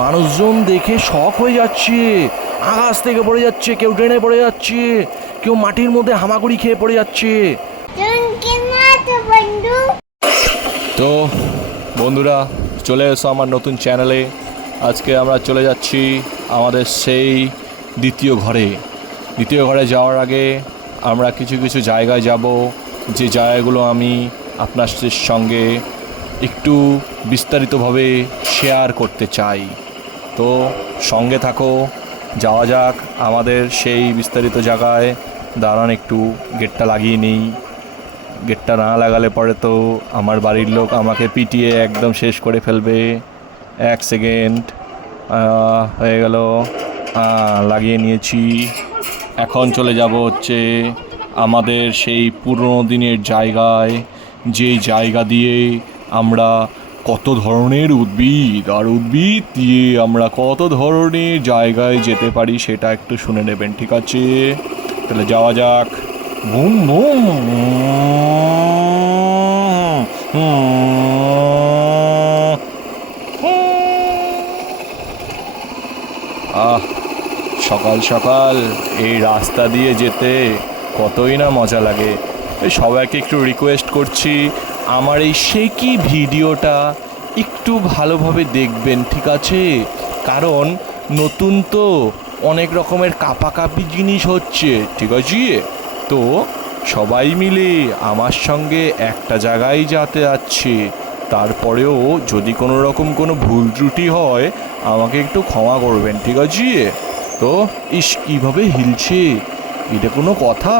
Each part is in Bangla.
মানুষজন দেখে শক হয়ে যাচ্ছে। আকাশ থেকে পড়ে যাচ্ছে, কেউ ট্রেনে পড়ে যাচ্ছে, কেউ মাটির মধ্যে হামাগুড়ি খেয়ে পড়ে যাচ্ছে। তো বন্ধুরা, চলে এসো আমার নতুন চ্যানেলে। আজকে আমরা চলে যাচ্ছি আমাদের সেই দ্বিতীয় ঘরে যাওয়ার আগে আমরা কিছু কিছু জায়গায় যাব, যে জায়গাগুলো আমি আপনাদের সঙ্গে একটু বিস্তারিতভাবে শেয়ার করতে চাই। তো সঙ্গে থাকো, যাওয়া যাক আমাদের সেই বিস্তারিত জায়গায়। দাঁড়ান, একটু গেটটা লাগিয়ে নিই। গেটটা না লাগালে পরে তো আমার বাড়ির লোক আমাকে পিটিয়ে একদম শেষ করে ফেলবে। 1 সেকেন্ড, হয়ে গেল, লাগিয়ে নিয়েছি। এখন চলে যাব হচ্ছে আমাদের সেই পুরনো দিনের জায়গায়, যেই জায়গা দিয়ে আমরা কত ধরনের উদ্ভিদ দিয়ে আমরা কত ধরনের জায়গায় যেতে পারি সেটা একটু শুনে নেবেন, ঠিক আছে? তাহলে যাওয়া যাক। Boom boom. সকাল সকাল এই রাস্তা দিয়ে যেতে কতই না মজা লাগে। সবাইকে একটু রিকোয়েস্ট করছি, আমার এই সে কি ভিডিওটা একটু ভালোভাবে দেখবেন, ঠিক আছে? কারণ নতুন তো অনেক রকমের কাপাকাপি জিনিস হচ্ছে, ঠিক আছে? তো সবাই মিলে আমার সঙ্গে একটা জায়গায় যেতে যাচ্ছে। তারপরেও যদি কোনো রকম কোনো ভুল ত্রুটি হয় আমাকে একটু ক্ষমা করবেন, ঠিক আছে? তো কীভাবে হিলছে, এটা কোনো কথা?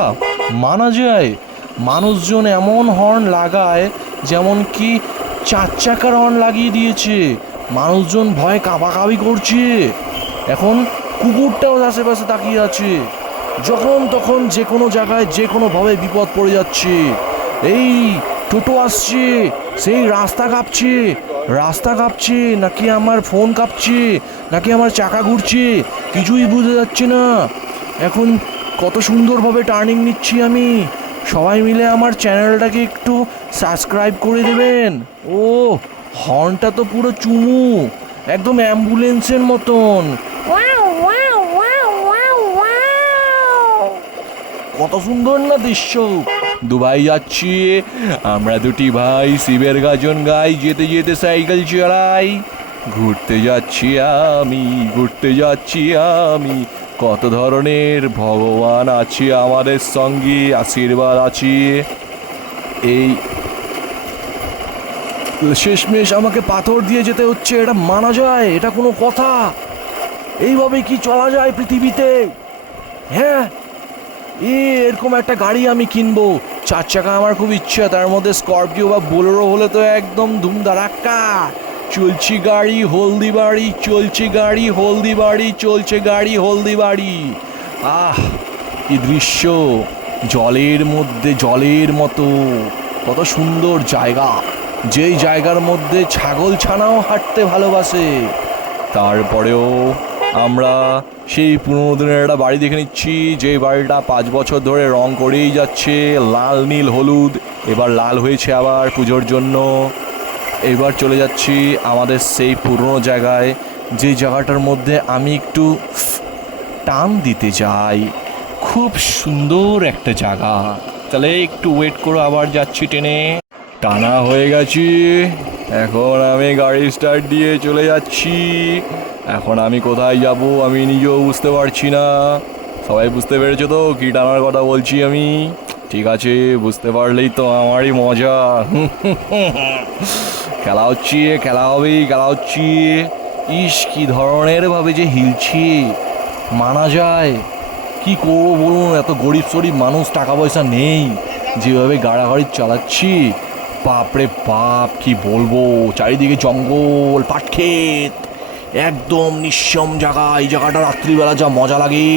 মানা যায়? মানুষজন এমন হর্ন লাগায় যেমন কি 4 চাকার হর্ন লাগিয়ে দিয়েছে। মানুষজন ভয়ে কাঁপাকাঁপি করছে। এখন কুকুরটাও আশেপাশে তাকিয়ে আছে। যখন তখন যে কোনো জায়গায় যে কোনোভাবে বিপদ পড়ে যাচ্ছে। এই টোটো আসছে, সেই রাস্তা কাঁপছে নাকি আমার ফোন কাঁপছে নাকি আমার চাকা ঘুরছে কিছুই বুঝতে যাচ্ছে না। এখন কত সুন্দরভাবে টার্নিং নিচ্ছি আমি। সবাই মিলে আমার চ্যানেলটাকে একটু সাবস্ক্রাইব করে দেবেন। ও হর্নটা তো পুরো চুমু, একদম অ্যাম্বুলেন্সের মতন। কত সুন্দর না দৃশ্য। দুবাই যাচ্ছি আমরা, দুটি ভাই শিবের গাজন গাই, যেতে যেতে সাইকেল চালাই। ঘুরতে যাচ্ছি আমি। কত ধরনের ভগবান আছে আমাদের সঙ্গে, আশীর্বাদ আছে। এই শেষমেশ আমাকে পাথর দিয়ে যেতে হচ্ছে, এটা মানা যায়? এটা কোনো কথা? এইভাবে কি চলা যায় পৃথিবীতে? হ্যাঁ, এরকম একটা গাড়ি আমি কিনবো, 4 চাকা আমার খুব ইচ্ছা। তার মধ্যে স্করপিও বা বোলেরো হলে তো একদম ধুমধারাক্কা। চলছে গাড়ি হলদিবাড়ি। কি দৃশ্য! জলের মতো কত সুন্দর জায়গা, যেই জায়গার মধ্যে ছাগল ছানাও হাঁটতে ভালোবাসে। তারপরেও আমরা সেই পুরোনো দিনের একটা বাড়ি দেখে নিচ্ছি, যে বাড়িটা 5 বছর ধরে রং করেই যাচ্ছে, লাল নীল হলুদ। এবার লাল হয়েছে আবার পুজোর জন্য। এবার চলে যাচ্ছি আমাদের সেই পুরনো জায়গায়, যে জায়গাটার মধ্যে আমি একটু টান দিতে চাই। খুব সুন্দর একটা জায়গা। তাহলে একটু ওয়েট করো, আবার যাচ্ছি ট্রেনে। টানা হয়ে গেছি, এখন আমি গাড়ি স্টার্ট দিয়ে চলে যাচ্ছি। এখন আমি কোথায় যাব আমি নিজেও বুঝতে পারছি না। সবাই বুঝতে পেরেছো তো কি টানার কথা বলছি আমি? ঠিক আছে, বুঝতে পারলেই তো আমারই মজা। খেলা হচ্ছে। কি ধরনের ভাবে যে হিলছি, মানা যায়? কি করবো বলুন, এত গরিব মানুষ, টাকা পয়সা নেই, যেভাবে গাড়ি চালাচ্ছি, বাপরে বাপ, কি বলবো। চারিদিকে জঙ্গল, পাটক্ষেত, একদম নিঃসম জায়গা। এই জায়গাটা রাত্রিবেলা যা মজা লাগে,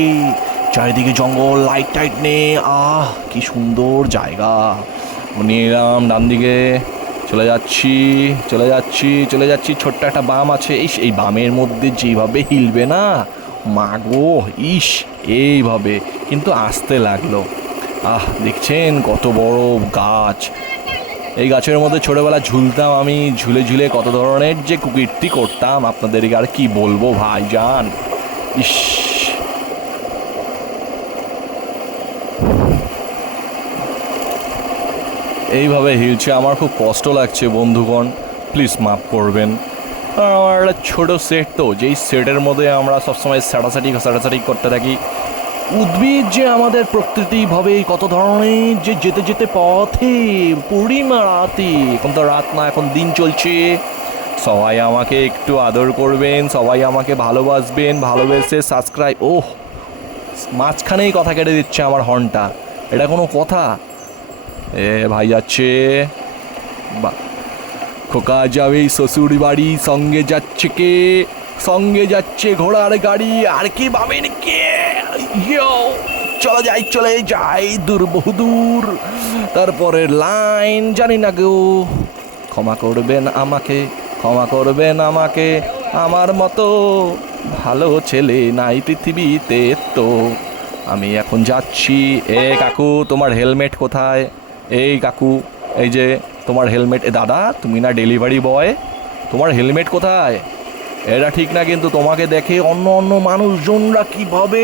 চারিদিকে জঙ্গল, লাইট টাইট নেই। কি সুন্দর জায়গা। নিয়ে এলাম ডান দিকে, চলে যাচ্ছি। ছোট্ট একটা বাম আছে, এই বামের মধ্যে যেভাবে হিলবে না, মাগো, এইভাবে কিন্তু আসতে লাগলো। দেখছেন কত বড় গাছ। এই গাছের মধ্যে ছোটোবেলা ঝুলতাম আমি, ঝুলে ঝুলে কত ধরনের যে কুকীর্তি করতাম আপনাদেরকে আর কি বলবো ভাইজান। ইস, এইভাবে হিলছে আমার খুব কষ্ট লাগছে বন্ধুগণ, প্লিজ মাফ করবেন। আর আমার একটা ছোটো সেট তো, যেই সেটের মধ্যে আমরা সবসময় সাটাসাটি করতে থাকি। উদ্ভিদ যে আমাদের প্রকৃতিভাবে কত ধরনের যে যেতে যেতে পথে পূর্ণিমা রাতে, এখন তো রাত না, এখন দিন চলছে। সবাই আমাকে একটু আদর করবেন, সবাই আমাকে ভালোবাসবেন, ভালোবেসে সাবস্ক্রাইব। ওহ, মাঝখানেই কথা কেটে দিচ্ছে আমার হর্নটা, এটা কোনো কথা? এ ভাই যাচ্ছে, বা খোকা যাবে শ্বশুর বাড়ি, সঙ্গে যাচ্ছে কে? সঙ্গে যাচ্ছে ঘোড়ার গাড়ি, আর কি ভাবেন কে? চলে যাই দূর, বহুদূর। তারপরের লাইন জানি না গো, ক্ষমা করবেন আমাকে, আমার মতো ভালো ছেলে নাই পৃথিবীতে তো। আমি এখন যাচ্ছি। এ কাকু, তোমার হেলমেট কোথায়? এই কাকু, এই যে তোমার হেলমেট। এ দাদা, তুমি না ডেলিভারি বয়, তোমার হেলমেট কোথায়? এটা ঠিক না কিন্তু, তোমাকে দেখে অন্য মানুষজনরা কীভাবে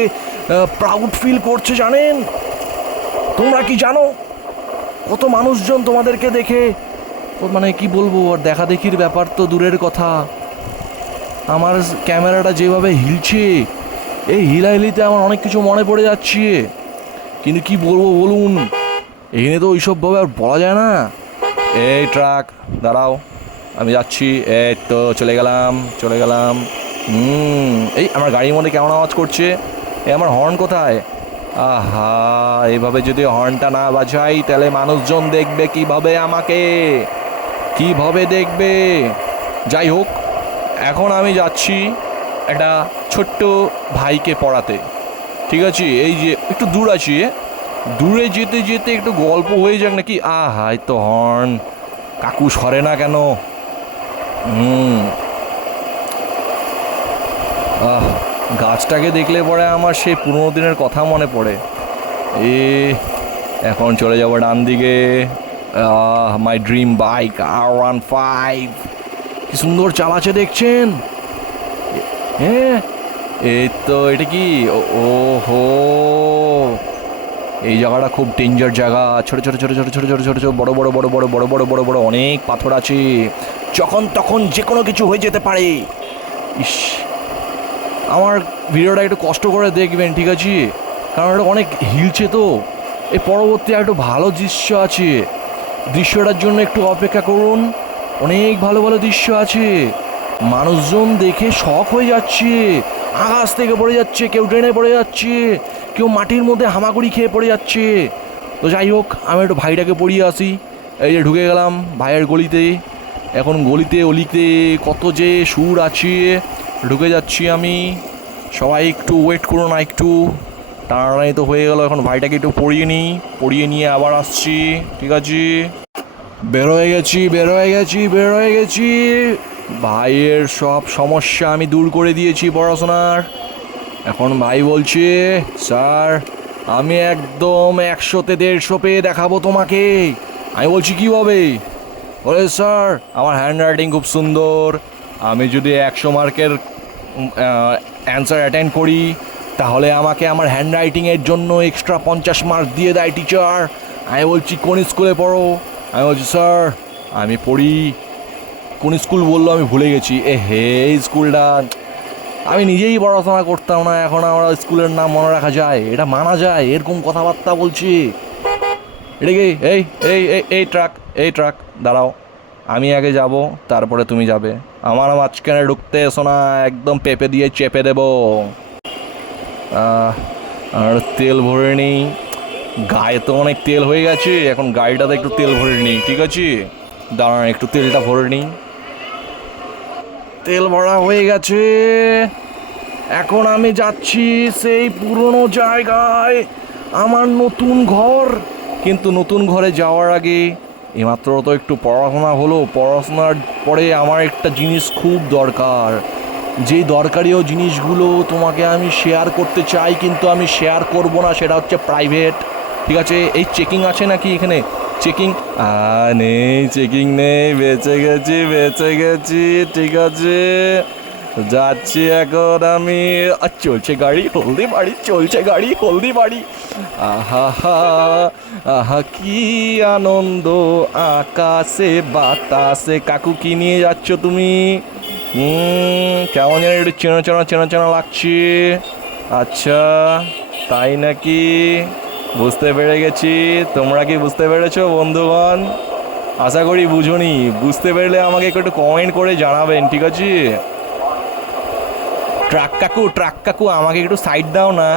প্রাউড ফিল করছে জানেন? তোমরা কি জানো কত মানুষজন তোমাদেরকে দেখে, মানে কি বলবো, আর দেখা দেখির ব্যাপার তো দূরের কথা, আমার ক্যামেরাটা যেভাবে হিলছে, এই হিলাহিলিতে আমার অনেক কিছু মনে পড়ে যাচ্ছে। কিন্তু কি বলবো বলুন, এখানে তো ওইসবভাবে আর বলা যায় না। এই ট্রাক দাঁড়াও, আমি যাচ্ছি। এই তো চলে গেলাম। এই আমার গাড়ির মধ্যে কেমন আওয়াজ করছে? আমার হর্ন কোথায়? আহা, এইভাবে যদি হর্নটা না বাজাই তাহলে মানুষজন দেখবে কিভাবে আমাকে, কিভাবে দেখবে? যাই হোক, এখন আমি যাচ্ছি একটা ছোট্ট ভাইকে পড়াতে, ঠিক আছে? এই যে একটু দূর আছি, দূরে যেতে যেতে একটু গল্প হয়ে যাক নাকি। আহা, এই তো হর্ন, কাকু সরে না কেন? গাছটাকে দেখলে পরে আমার সেই পুরোনো দিনের কথা মনে পড়ে। এখন চলে যাব ডান দিকে। মাই ড্রিম বাইক R15, কি সুন্দর চালাচ্ছে দেখছেন? হ্যাঁ, এই তো, এটা কি? ও হো, এই জায়গাটা খুব ডেঞ্জার জায়গা। ছোট বড় অনেক পাথর আছে, যখন তখন যে কোনো কিছু হয়ে যেতে পারে। ইস, আমার ভিডিওটা একটু কষ্ট করে দেখবেন, ঠিক আছে? কারণ এটা অনেক হিলছে তো। এই পরবর্তী একটু ভালো দৃশ্য আছে, দৃশ্যটার জন্য একটু অপেক্ষা করুন। অনেক ভালো দৃশ্য আছে, মানুষজন দেখে শক হয়ে যাচ্ছে, আকাশ থেকে পড়ে যাচ্ছে, কেউ ট্রেনে পড়ে যাচ্ছে, কেউ মাটির মধ্যে হামাগুড়ি খেয়ে পড়ে যাচ্ছে। তো যাই হোক, আমি একটু ভাইটাকে পড়িয়ে আসি। এই যে ঢুকে গেলাম ভাইয়ের গলিতে। এখন গলিতে অলিতে কত যে সুর আছে, ঢুকে যাচ্ছি আমি। সবাই একটু ওয়েট করো না, একটু টানাটানি তো হয়ে গেল। এখন ভাইটাকে একটু পড়িয়ে নিয়ে আবার আসছি, ঠিক আছে? বের হয়ে গেছি। ভাইয়ের সব সমস্যা আমি দূর করে দিয়েছি পড়াশোনার। এখন ভাই বলছে, স্যার আমি একদম 100-তে 150 পেয়ে দেখাবো তোমাকে। আমি বলছি কীভাবে? বলে, স্যার আমার হ্যান্ড রাইটিং খুব সুন্দর, আমি যদি 100 মার্কের অ্যান্সার অ্যাটেন্ড করি তাহলে আমাকে আমার হ্যান্ড রাইটিংয়ের জন্য এক্সট্রা 50 মার্ক দিয়ে দেয় টিচার। আমি বলছি কোন স্কুলে পড়ো? আমি বলছি, স্যার আমি পড়ি, কোন স্কুল বললো আমি ভুলে গেছি। স্কুলটা আমি নিজেই পড়াশোনা করতাম না, এখন আমরা স্কুলের নাম মনে রাখা যায়? এটা মানা যায়? এরকম কথাবার্তা বলছি? এটা কি? এই ট্রাক দাঁড়াও, আমি আগে যাব তারপরে তুমি যাবে, আমার মাঝখানে ঢুকতে এসো না, একদম পেঁপে দিয়ে চেপে দেবো। আর তেল ভরে নিই, গায়ে তো অনেক তেল হয়ে গেছে, এখন গাড়িটাতে একটু তেল ভরে নিই, ঠিক আছে? দাঁড়ান, একটু তেলটা ভরে নিই। তেল ভরা হয়ে গেছে, এখন আমি যাচ্ছি সেই পুরনো জায়গায়, আমার নতুন ঘর। কিন্তু নতুন ঘরে যাওয়ার আগে এইমাত্র তো একটু পড়াশোনা হলো, পড়াশোনার পরে আমার একটা জিনিস খুব দরকার, যেই দরকারিও জিনিসগুলো তোমাকে আমি শেয়ার করতে চাই, কিন্তু আমি শেয়ার করব না, সেটা হচ্ছে প্রাইভেট, ঠিক আছে? এই চেকিং আছে নাকি এখানে? চেকিং নেই, চেকিং নেই, বেঁচে গেছি, বেঁচে গেছি, ঠিক আছে। যাচ্ছি এখন আমি। চলছে গাড়ি হলদি বাড়ি, চলছে গাড়ি হলদি বাড়ি। আহা হা, আহা কি আনন্দ, আকাশে বাতাসে। কাকু কি নিয়ে যাচ্ছ তুমি? কেমন যেন একটু চেনা চেনা চেনা চেনা লাগছে। আচ্ছা, তাই নাকি? বুঝতে পেরে গেছি। তোমরা কি বুঝতে পেরেছো বন্ধুগণ? আশা করি বুঝোনি। বুঝতে পেরেলে আমাকে একটু কমেন্ট করে জানাবেন, ঠিক আছে? ট্রাক কাকু আমাকে একটু সাইড দাও না।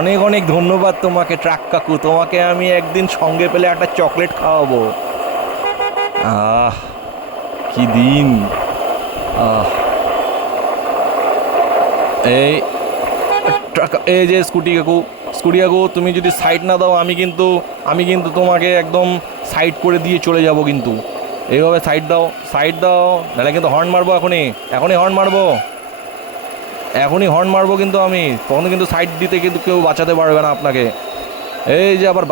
অনেক অনেক ধন্যবাদ তোমাকে ট্রাক কাকু। তোমাকে আমি একদিন সঙ্গে পেলে একটা চকলেট খাওয়াবো। কি দিন। এই ট্রাক, এই যে স্কুটি কাকু তুমি যদি সাইড না দাও আমি কিন্তু তোমাকে একদম সাইড করে দিয়ে চলে যাব। কিন্তু এইভাবে সাইড দাও, নাহলে কিন্তু হর্ন মারবো। এখনই হর্ন মারবো কিন্তু আমি। কখনো কিন্তু সাইড দিতে কিন্তু কেউ বাঁচাতে পারবে না আপনাকে। এই যে আবার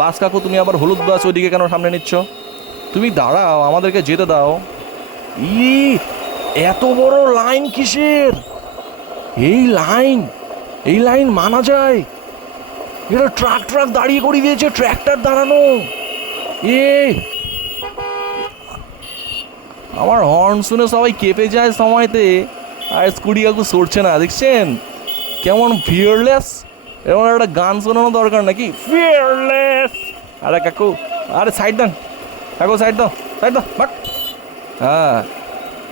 বাস কাকু তুমি আবার হলুদ বাস ওইদিকে কেন সামনে নিচ্ছ? তুমি দাঁড়াও, আমাদেরকে যেতে দাও। এত বড় লাইন কিসের? এই লাইন মানা যায়? এটা ট্রাক দাঁড়িয়ে করে দিয়েছে, ট্র্যাক্টর দাঁড়ানো। আমার হর্ন শুনে সবাই কেঁপে যায় সময়তে, আর স্কুটি কাকু সরছে না। দেখছেন কেমন ফিয়ারলেস? এমন একটা গান শোনানো দরকার নাকি, ফিয়ারলেস। আরে কাকু, আরে সাইড দেন কাকু, সাইড দাও বাট। হ্যাঁ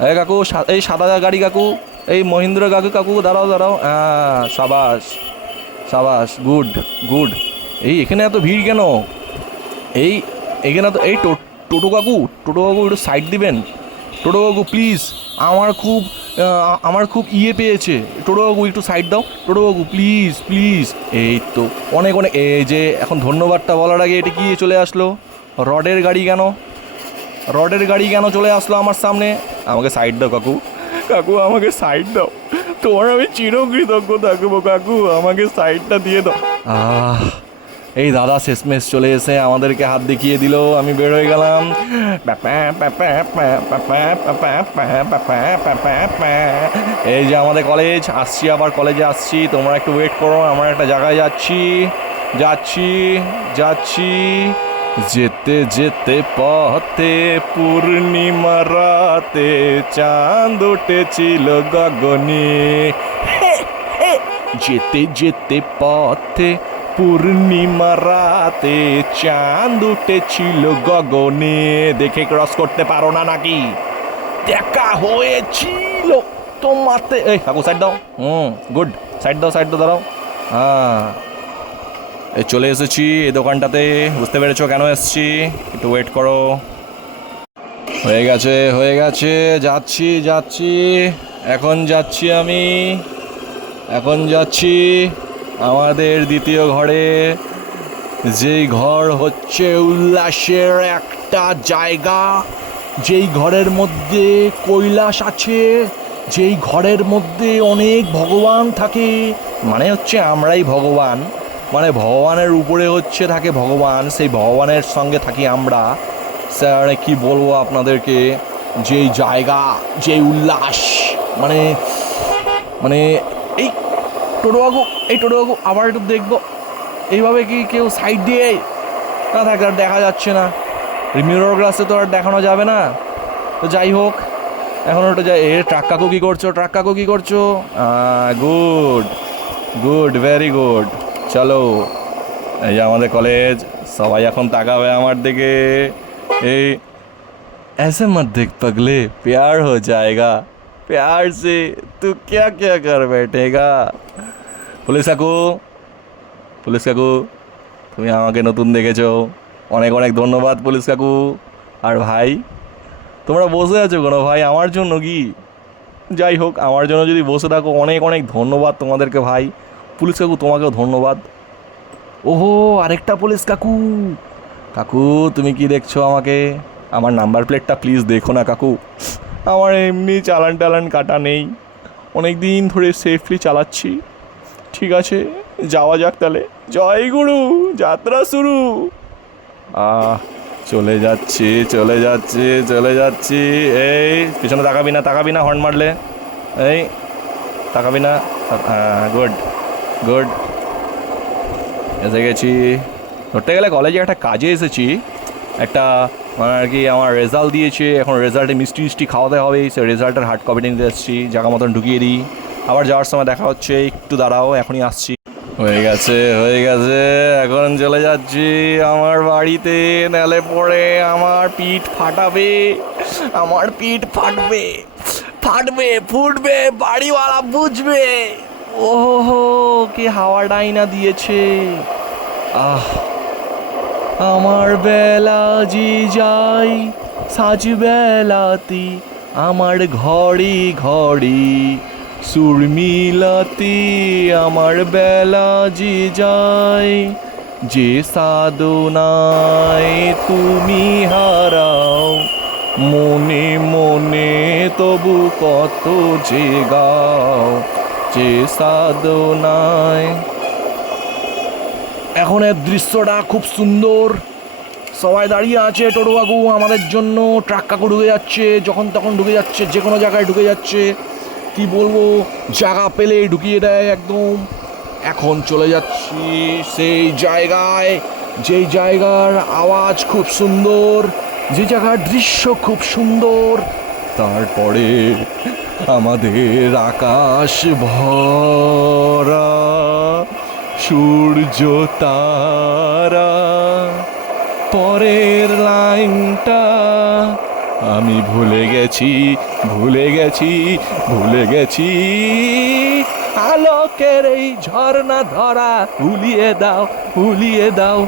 এই কাকু, এই সাদা গাড়ি কাকু, এই মহিন্দ্র কাকু দাঁড়াও। হ্যাঁ, সাবাস, গুড। এখানে এত ভিড় কেন? এখানে তো এই টোটো কাকু একটু সাইড দিবেন। টোটো কাকু প্লিজ, আমার খুব পেয়েছে। টোটো কাকু একটু সাইড দাও। টোটো কাকু প্লিজ। এই তো অনেক এই যে এখন ধন্যবাদটা বলার আগে এটা কি চলে আসলো? রডের গাড়ি কেন চলে আসলো আমার সামনে? আমাকে সাইড দাও কাকু, আমাকে সাইড দাও। তোমার আমি চিরকৃতজ্ঞ থাকবো কাকু, আমাকে সাইডটা দিয়ে দাও। এই দাদা শেষমেশ চলে এসে আমাদেরকে হাত দেখিয়ে দিল। আমি বের হয়ে গেলাম। এই যে আমাদের কলেজ, আসছি, আবার কলেজে আসছি। তোমরা একটু ওয়েট করো, আমরা একটা জায়গায় যাচ্ছি। যেতে যেতে পথে পূর্ণিমা রাতে চাঁদ উঠেছিল গগনে। যেতে যেতে পথে পূর্ণিমা রাতে চাঁদ উঠেছিল গগনে। দেখে ক্রস করতে পারো না নাকি? দেখা হয়েছিল তোমাতে। এই কাকু সাইড দাও। গুড, সাইড দাও দাঁড়াও। এই চলে এসেছি এই দোকানটাতে। বুঝতে পেরেছো কেন এসেছি? একটু ওয়েট করো। হয়ে গেছে। যাচ্ছি। এখন যাচ্ছি আমাদের দ্বিতীয় ঘরে। যেই ঘর হচ্ছে উল্লাসের একটা জায়গা, যেই ঘরের মধ্যে কৈলাস আছে, যেই ঘরের মধ্যে অনেক ভগবান থাকে। মানে হচ্ছে আমরাই ভগবান, মানে ভগবানের উপরে থাকে ভগবান, সেই ভগবানের সঙ্গে থাকি আমরা। স্যার কি বলবো আপনাদেরকে, যেই জায়গা, যেই উল্লাস, মানে এই টোটো কাকু আবার একটু দেখবো। এইভাবে কি কেউ সাইড দিয়ে না থাকে? আর দেখা যাচ্ছে না, মিরর গ্লাসে তো আর দেখানো যাবে না। তো যাই হোক, এখন ওটা যাই। ট্রাক কাকু কি করছো? Good, very good. চলো, এই যে আমাদের কলেজ। সবাই এখন তাকাবে আমার দিকে। এই ऐसे मत देख पगले, प्यार हो जाएगा, प्यार से तू क्या कर बैठेगा। পুলিশ কাকু তুমি আমাকে নতুন দেখেছো, অনেক ধন্যবাদ পুলিশ কাকু। আর ভাই, তোমরা বসে আছো কেন ভাই? আমার জন্য কি? যাই হোক, আমার জন্য যদি বসে থাকো, অনেক ধন্যবাদ তোমাদেরকে ভাই। পুলিশ কাকু তোমাকেও ধন্যবাদ। ওহো, আরেকটা পুলিশ কাকু তুমি কি দেখছো আমাকে? আমার নাম্বার প্লেটটা প্লিজ দেখো না কাকু। আমার এমনি চালান কাটা নেই, অনেক দিন ধরে সেফলি চালাচ্ছি। ঠিক আছে, যাওয়া যাক তাহলে। জয় গুরু, যাত্রা শুরু। আহ চলে যাচ্ছি চলে যাচ্ছি চলে যাচ্ছি। এই পিছনে তাকাবি না হর্ন মারলে। এই তাকাবি না। হ্যাঁ, গুড গুড। এসে গেছি। ধরতে গেলে কলেজে একটা কাজে এসেছি, একটা মানে আর কি আমার রেজাল্ট দিয়েছে, এখন রেজাল্টে মিষ্টি মিষ্টি খাওয়াতে হবে, সে রেজাল্টের হার্ড কপি নিতে এসেছি, জায়গা মতন ঢুকিয়ে দিই, আবার যাওয়ার সময় দেখা হচ্ছে। একটু দাঁড়াও, এখনই আসছি। হয়ে গেছে এখন চলে যাচ্ছি আমার বাড়িতে। নালে পরে আমার পিঠ ফাটাবে, আমার পিঠ ফাটবে ফাটবে ফুটবে, বাড়িওয়ালা বুঝবে। ওহো, কি হাওয়া ডাইনা দিয়েছে। আহ, আমার বেলা যে যাই সাজ বেলাতি, আমার ঘড়ি ঘড়ি সুর মিলাতি, আমার বেলা যে যাই, যে সাধনায় তুমি হারাও মনে মনে, তবু কত যে গাও, যে সাধনায়। এখন এর দৃশ্যটা খুব সুন্দর, সবাই দাঁড়িয়ে আছে, টোটো কাকু আমাদের জন্য, ট্রাক কাকু ঢুকে যাচ্ছে, যখন তখন ঢুকে যাচ্ছে, যে কোনো জায়গায় ঢুকে যাচ্ছে, কি বলবো, জায়গা পেলে ঢুকিয়ে দেয় একদম। এখন চলে যাচ্ছি সেই জায়গায়, যেই জায়গার আওয়াজ খুব সুন্দর, যে জায়গার দৃশ্য খুব সুন্দর। তারপরে আমাদের আকাশ ভরা সূর্য তারা। পরের লাইনটা আমি ভুলে গেছি ভুলে গেছি ভুলে গেছি। আলোকের এই ঝর্ণা ধরা উলিয়ে দাও,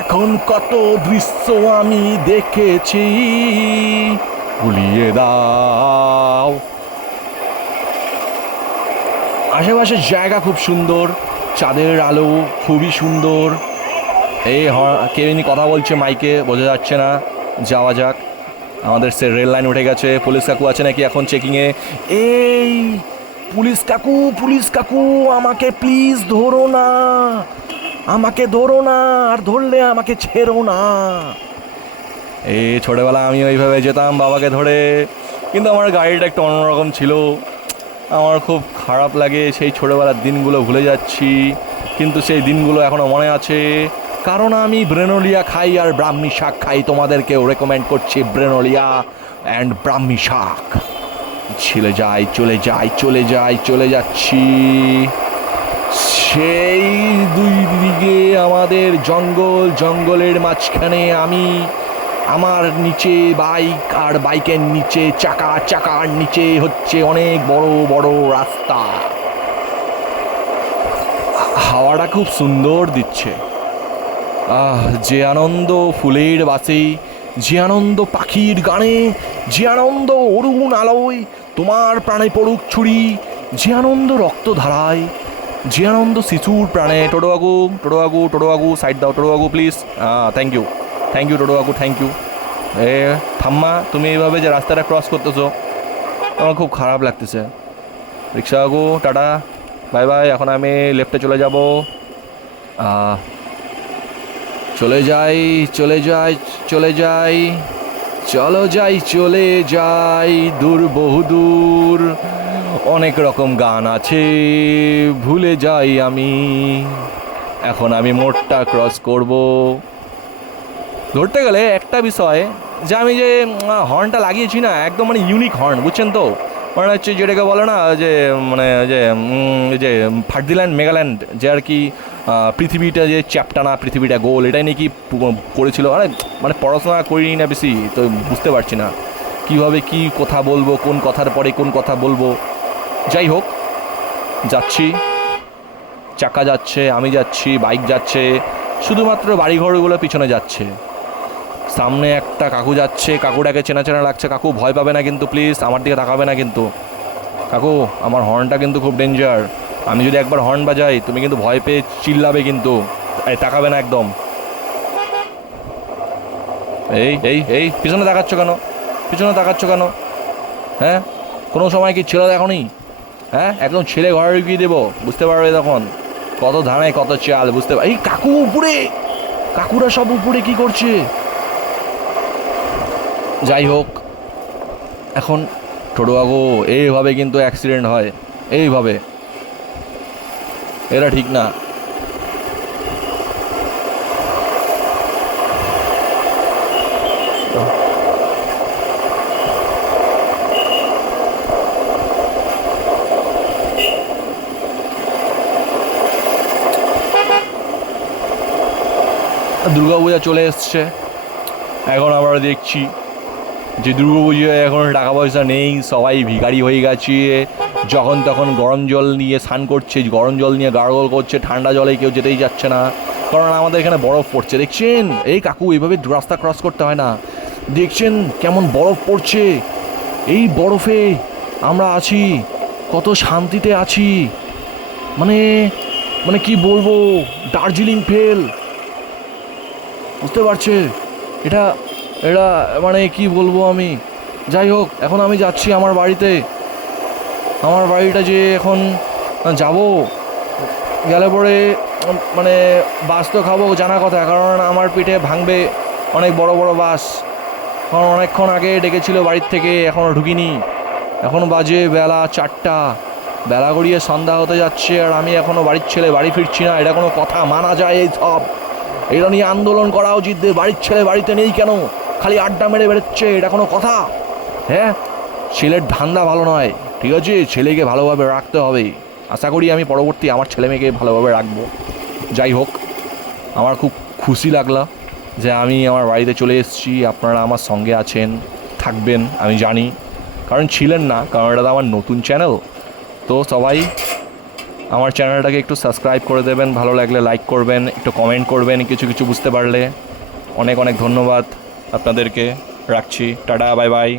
এখন কত দৃশ্য আমি দেখেছি, উলিয়ে দাও। আশেপাশের জায়গা খুব সুন্দর, চাঁদের আলো খুবই সুন্দর। এই কেউ কথা বলছে মাইকে, বোঝা যাচ্ছে না। যাওয়া যাক। আমাদের সে রেল লাইন উঠে গেছে। পুলিশ কাকু আছে নাকি এখন চেকিংয়ে? এই পুলিশ কাকু আমাকে প্লিজ ধরো না, আমাকে ধরো না, আর ধরলে আমাকে ছেড়ো না। এই ছোটোবেলা আমি ওইভাবে যেতাম বাবাকে ধরে, কিন্তু আমার গাড়িটা একটু অন্যরকম ছিল। আমার খুব খারাপ লাগে, সেই ছোটোবেলার দিনগুলো ভুলে যাচ্ছি, কিন্তু সেই দিনগুলো এখনও মনে আছে, কারণ আমি ব্রেনোলিয়া খাই আর ব্রাহ্মী শাক খাই। তোমাদেরকেও রেকমেন্ড করছি ব্রেনোলিয়া অ্যান্ড ব্রাহ্মী শাক। চলে যাচ্ছি। সেই দুই দিকে আমাদের জঙ্গলের মাঝখানে আমি, আমার নিচে বাইক, আর বাইকের নিচে চাকার নিচে হচ্ছে অনেক বড় বড় রাস্তা। হাওয়াটা খুব সুন্দর দিচ্ছে। যে আনন্দ ফুলের বাসে, যে আনন্দ পাখির গানে, যে আনন্দ অরুণ আলোয় তোমার প্রাণে পড়ুক ছুরি, যে আনন্দ রক্তধারায়, যে আনন্দ শিশুর প্রাণে। টোটো কাকু সাইড দাও, টোটো কাকু প্লিজ। থ্যাংক ইউ টোটো কাকু, থ্যাংক ইউ। ঠাম্মা, তুমি এইভাবে যে রাস্তাটা ক্রস করতেছো আমার খুব খারাপ লাগতেছে। রিক্সা কাকু টাটা, বাই বাই। এখন আমি লেফটে চলে যাব। চলে যাই দূর, বহুদূর। অনেক রকম গান আছে, ভুলে যাই আমি। এখন আমি মোড়টা ক্রস করব। ধরতে গেলে একটা বিষয়, যে আমি যে হর্নটা লাগিয়েছি না, একদম মানে ইউনিক হর্ন, বুঝছেন তো? মানে হচ্ছে যেটাকে বলে না যে মানে যে ফার্টিল্যান্ড মেগাল্যান্ড, যে আর কি পৃথিবীটা যে চ্যাপ্টানা, পৃথিবীটা গোল, এটাই নাকি করেছিল। মানে পড়াশোনা করিনি না বেশি, তো বুঝতে পারছি না কীভাবে কি কথা বলবো, কোন কথার পরে কোন কথা বলবো। যাই হোক, যাচ্ছি, চাকা যাচ্ছে, আমি যাচ্ছি, বাইক যাচ্ছে, শুধুমাত্র বাড়িঘরগুলো পিছনে যাচ্ছে। সামনে একটা কাকু যাচ্ছে, কাকুটাকে চেনা লাগছে। কাকু ভয় পাবে না কিন্তু, প্লিজ আমার দিকে তাকাবে না কিন্তু। কাকু, আমার হর্নটা কিন্তু খুব ডেঞ্জার, আমি যদি একবার হর্ন বাজাই তুমি কিন্তু ভয় পেয়ে চিল্লাবে কিন্তু। তাকাবে না একদম। এই পিছনে তাকাচ্ছ কেন? হ্যাঁ, কোনো সময় কি ছেলে দেখনি? হ্যাঁ, একদম ছেলে ঘরে ঢুকিয়ে দেবো, বুঝতে পারবে তখন কত ধানে কত চাল, বুঝতে পার। এই কাকু উপরে, কাকুরা সব উপরে কি করছে? যাই হোক, এখন ছোটো কাকু এইভাবে কিন্তু অ্যাক্সিডেন্ট হয়, এইভাবে, এটা ঠিক না। দুর্গাপূজা চলে এসছে, এখন আমরা দেখছি যে দুর্গাপূজায় এখন টাকা পয়সা নেই, সবাই ভিখারি হয়ে গেছে। যখন তখন গরম জল নিয়ে স্নান করছে, গরম জল নিয়ে গার্গল করছে, ঠান্ডা জলে কেউ যেতেই যাচ্ছে না, কারণ আমাদের এখানে বরফ পড়ছে। দেখছেন এই কাকু, এইভাবে রাস্তা ক্রস করতে হয় না, দেখছেন কেমন বরফ পড়ছে। এই বরফে আমরা আছি, কত শান্তিতে আছি, মানে মানে কি বলবো, দার্জিলিং ফেল, বুঝতে পারছে? এটা এটা মানে কি বলবো আমি। যাই হোক, এখন আমি যাচ্ছি আমার বাড়িতে। আমার বাড়িটা যে এখন যাব, গেলে পরে মানে বাস তো খাবো জানা কথা, কারণ আমার পেটে ভাঙবে অনেক বড় বড় বাস। কারণ অনেকক্ষণ আগে ডেকেছিল বাড়ির থেকে, এখনও ঢুকিনি। এখন বাজে বেলা 4টা, বেলা গড়িয়ে সন্ধ্যা হতে যাচ্ছে, আর আমি এখনও বাড়ির ছেলে বাড়ি ফিরছি না। এটা কোনো কথা মানা যায়? এই সব এটা নিয়ে আন্দোলন করা উচিত, বাড়ির ছেলে বাড়িতে নেই কেন, খালি আড্ডা মেরে বেরোচ্ছে, এটা কোনো কথা? হ্যাঁ, ছেলের ধান্দা ভালো নয়, ঠিক আছে? ছেলেকে ভালোভাবে রাখতে হবে। আশা করি আমি পরবর্তী আমার ছেলে মেয়েকে ভালোভাবে রাখবো। যাই হোক, আমার খুব খুশি লাগলো যে আমি আমার বাড়িতে চলে এসেছি, আপনারা আমার সঙ্গে আছেন, থাকবেন আমি জানি, কারণ ছিলেন না, কারণ এটা তো আমার নতুন চ্যানেল। তো সবাই আমার চ্যানেলটাকে একটু সাবস্ক্রাইব করে দেবেন, ভালো লাগলে লাইক করবেন, একটু কমেন্ট করবেন কিছু কিছু বুঝতে পারলে। অনেক অনেক ধন্যবাদ আপনাদেরকে, রাখছি, টাটা, বাই বাই।